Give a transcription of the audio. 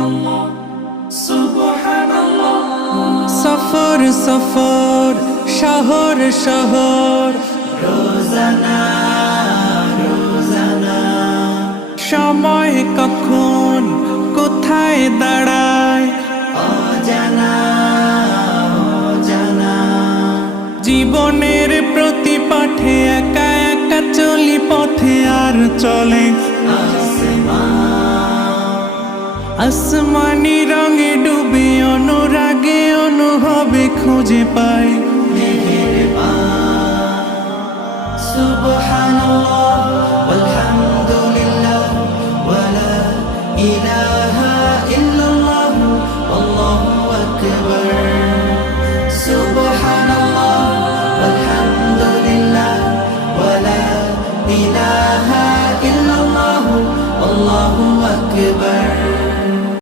সুবহানাল্লাহ সুবহানাল্লাহ। সফর সফর শহর শহর রোজানা রোজানা সময় কখন কোথায় দাঁড়ায় অজানা অজানা। জীবনের প্রতি পাঠে একা একা চলি পথে আর চলে আসমানি রঙে ডুবে অনুরাগে অনুভবে খুঁজে পাই সুবহানাল্লাহ